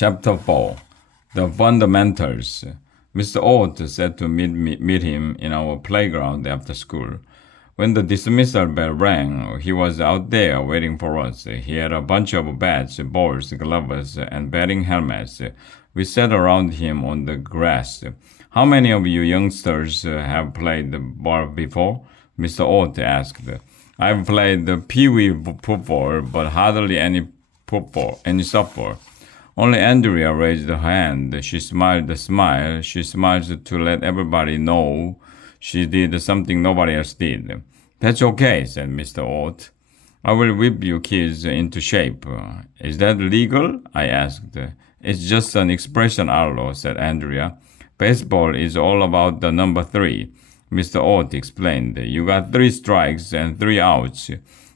Chapter 4. The Fundamentals. Mr. Oat said to meet him in our playground after school. When the dismissal bell rang, he was out there waiting for us. He had a bunch of bats, balls, gloves, and batting helmets. We sat around him on the grass. How many of you youngsters have played ball before? Mr. Oat asked. I've played the pee-wee football, but hardly any softball. Only Andrea raised her hand. She smiled a smile. She smiled to let everybody know she did something nobody else did. That's okay, said Mr. Oat. I will whip you kids into shape. Is that legal? I asked. It's just an expression, Arlo, said Andrea. Baseball is all about the number 3. Mr. Oat explained. You got 3 strikes and 3 outs.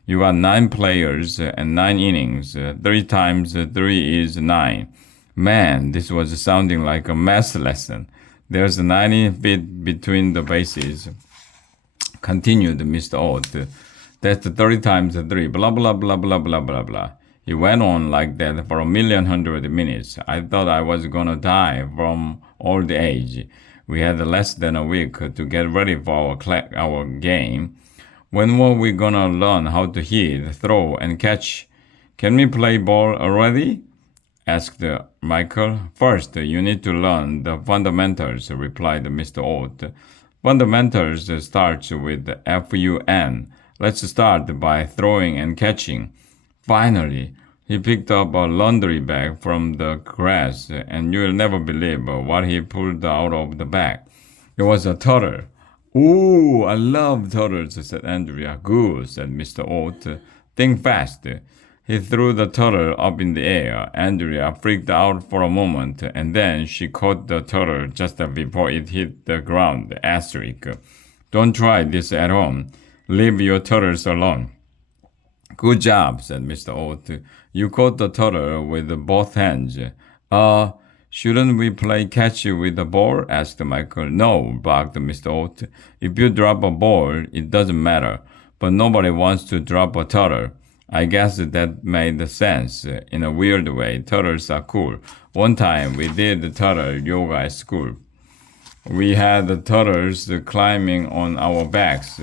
You got 9 players and 9 innings. 3 times 3 is 9. Man, this was sounding like a math lesson. There's 90 feet between the bases, continued Mr. Oat. That's 30 times 3, blah, blah, blah, blah, blah, blah, blah. He went on like that for 1,100,000 minutes. I thought I was gonna die from old age. We had less than a week to get ready for our game. When were we gonna learn how to hit, throw, and catch? Can we play ball already? Asked Michael. First, you need to learn the fundamentals, replied Mr. Oat. Fundamentals starts with FUN. Let's start by throwing and catching. Finally, he picked up a laundry bag from the grass, and you'll never believe what he pulled out of the bag. It was a turtle. Ooh, I love turtles, said Andrea. Good, said Mr. Oat. Think fast. He threw the turtle up in the air. Andrea freaked out for a moment, and then she caught the turtle just before it hit the ground. Asterisk. Don't try this at home. Leave your turtles alone. Good job, said Mr. Oat. You caught the turtle with both hands. Shouldn't we play catch with the ball? Asked Michael. No, barked Mr. Oat. If you drop a ball, it doesn't matter. But nobody wants to drop a turtle. I guess that made sense. In a weird way, turtles are cool. One time we did turtle yoga at school. We had the turtles climbing on our backs.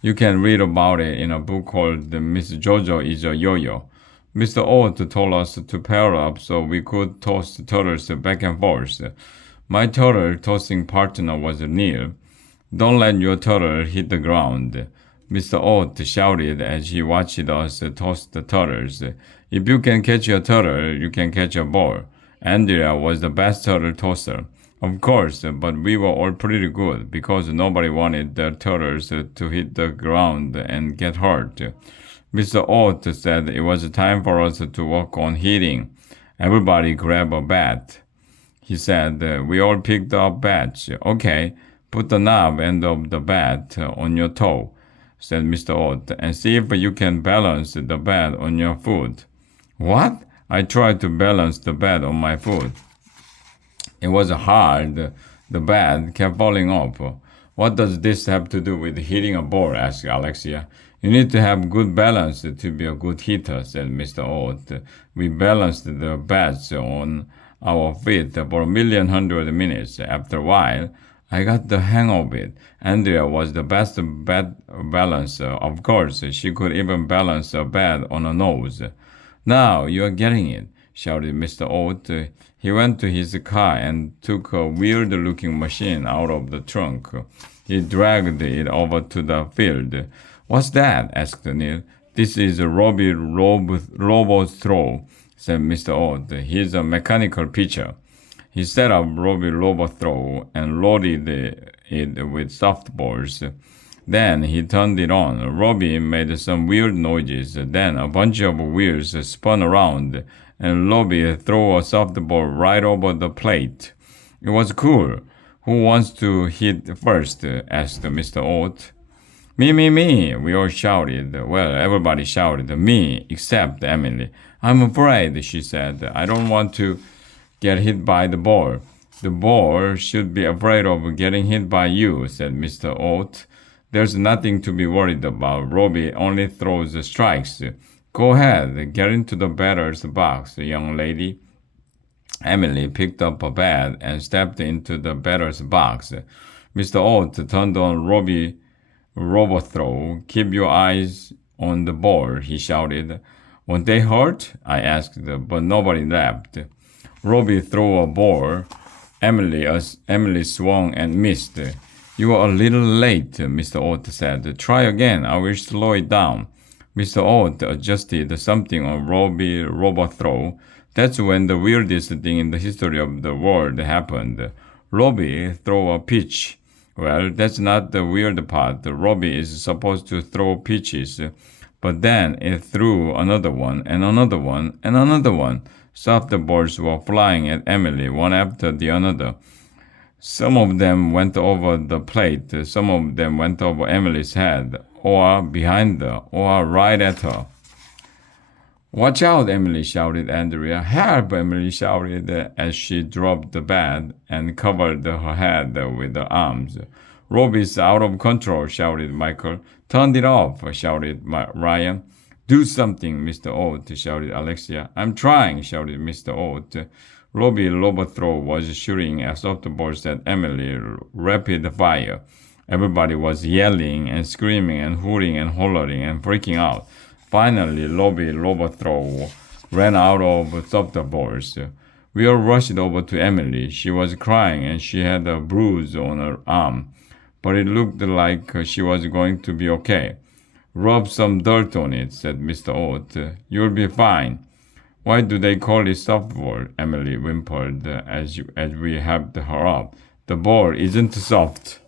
You can read about it in a book called Miss Jojo is a Yo-Yo. Mr. Oat told us to pair up so we could toss the turtles back and forth. My turtle tossing partner was Neil. Don't let your turtle hit the ground, Mr. Oat shouted as he watched us toss the turtles. If you can catch a turtle, you can catch a ball. Andrea was the best turtle tosser. Of course, but we were all pretty good because nobody wanted the turtles to hit the ground and get hurt. Mr. Oat said it was time for us to work on hitting. Everybody grab a bat. He said, we all picked up bats. Okay, put the knob end of the bat on your toe, said Mr. Oat, and see if you can balance the bat on your foot. What? I tried to balance the bat on my foot. It was hard. The bat kept falling off. What does this have to do with hitting a ball? Asked Alexia. You need to have good balance to be a good hitter, said Mr. Oat. We balanced the bats on our feet for 1,100,000 minutes. After a while, I got the hang of it. Andrea was the best bat balancer. Of course, she could even balance a bat on her nose. Now you are getting it, shouted Mr. Oat. He went to his car and took a weird-looking machine out of the trunk. He dragged it over to the field. What's that? Asked Neil. This is Robbie Robothrow, said Mr. Oat. He's a mechanical pitcher. He set up Robbie Robothrow and loaded it with softballs. Then he turned it on. Robbie made some weird noises. Then a bunch of wheels spun around, and Robbie threw a softball right over the plate. It was cool. Who wants to hit first? Asked Mr. Oat. Me, we all shouted. Well, everybody shouted, me, except Emily. I'm afraid, she said. I don't want to get hit by the ball. The ball should be afraid of getting hit by you, said Mr. Oat. There's nothing to be worried about. Robbie only throws strikes. Go ahead, get into the batter's box, young lady. Emily picked up a bat and stepped into the batter's box. Mr. Oat turned on Robbie Robothrow. Keep your eyes on the ball, he shouted. Won't they hurt? I asked, but nobody laughed. Robbie threw a ball. Emily swung and missed. You are a little late, Mr. Oat said. Try again. I will slow it down. Mr. Oat adjusted something on Robbie Robothrow. That's when the weirdest thing in the history of the world happened. Robbie threw a pitch. Well, that's not the weird part. Robbie is supposed to throw pitches, but then it threw another one and another one and another one. Softballs were flying at Emily, one after the other. Some of them went over the plate, some of them went over Emily's head, or behind her, or right at her. Watch out, Emily shouted Andrea. Help, Emily shouted as she dropped the bat and covered her head with her arms. Robbie's out of control, shouted Michael. Turn it off, shouted Ryan. Do something, Mr. Oat, shouted Alexia. I'm trying, shouted Mr. Oat. Robbie Robothrow was shooting at softballs at Emily, rapid fire. Everybody was yelling and screaming and hooting and hollering and freaking out. Finally, Robbie Robothrow ran out of softballs. We all rushed over to Emily. She was crying and she had a bruise on her arm, but it looked like she was going to be okay. Rub some dirt on it, said Mr. Oat. You'll be fine. Why do they call it softball? Emily whimpered as we helped her up. The ball isn't soft.